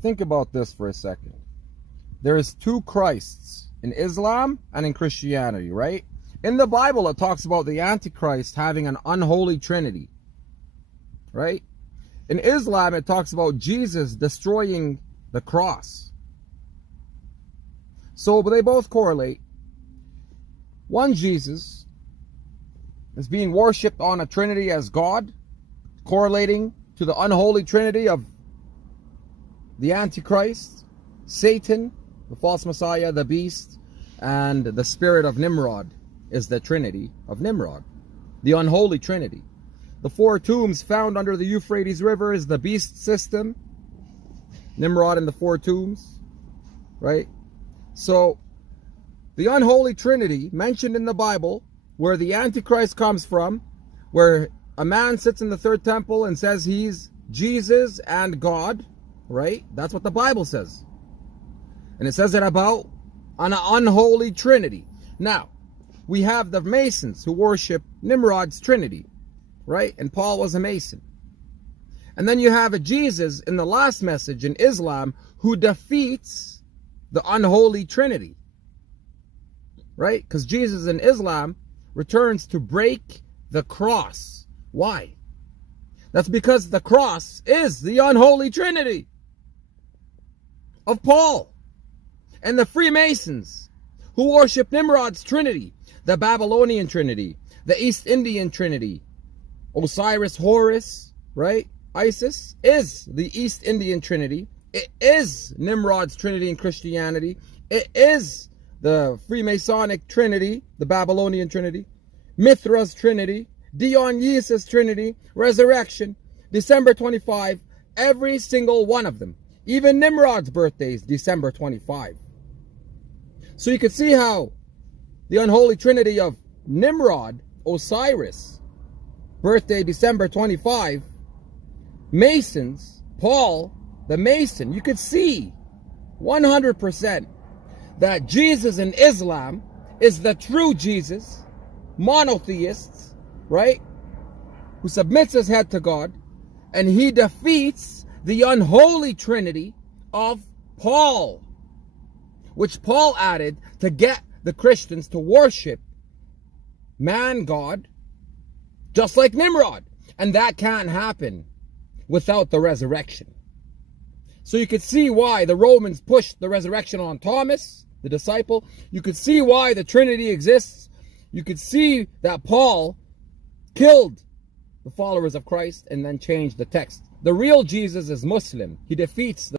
think about this for a second. There is two Christs in Islam and in Christianity, right? In the Bible, it talks about the Antichrist having an unholy trinity, right? In Islam, it talks about Jesus destroying the cross. So, but they both correlate. One Jesus is being worshipped on a trinity as God, correlating to the unholy trinity of the Antichrist, Satan, the false Messiah, the beast, and the spirit of Nimrod is the trinity of Nimrod, the unholy trinity. The four tombs found under the Euphrates River is the beast system, Nimrod and the four tombs, right? So, the unholy trinity mentioned in the Bible, where the Antichrist comes from, where a man sits in the third temple and says he's Jesus and God, right? That's what the Bible says. And it says it about an unholy trinity. Now, we have the Masons who worship Nimrod's trinity, right? And Paul was a Mason. And then you have a Jesus in the last message in Islam who defeats the unholy trinity, right? Because Jesus in Islam returns to break the cross. Why? That's because the cross is the unholy trinity of Paul. And the Freemasons who worship Nimrod's trinity, the Babylonian trinity, the East Indian trinity, Osiris, Horus, right? Isis is the East Indian trinity. It is Nimrod's trinity in Christianity. It is the Freemasonic trinity, the Babylonian trinity, Mithra's trinity, Dionysus trinity, resurrection, December 25, every single one of them. Even Nimrod's birthday is December 25. So you can see how the unholy trinity of Nimrod, Osiris, birthday December 25, Masons, Paul, the Mason, you could see 100% that Jesus in Islam is the true Jesus, monotheists, right? Who submits his head to God, and he defeats the unholy trinity of Paul, which Paul added to get the Christians to worship man God, just like Nimrod. And that can't happen without the resurrection. So you could see why the Romans pushed the resurrection on Thomas, the disciple. You could see why the Trinity exists. You could see that Paul killed the followers of Christ and then changed the text. The real Jesus is Muslim. He defeats the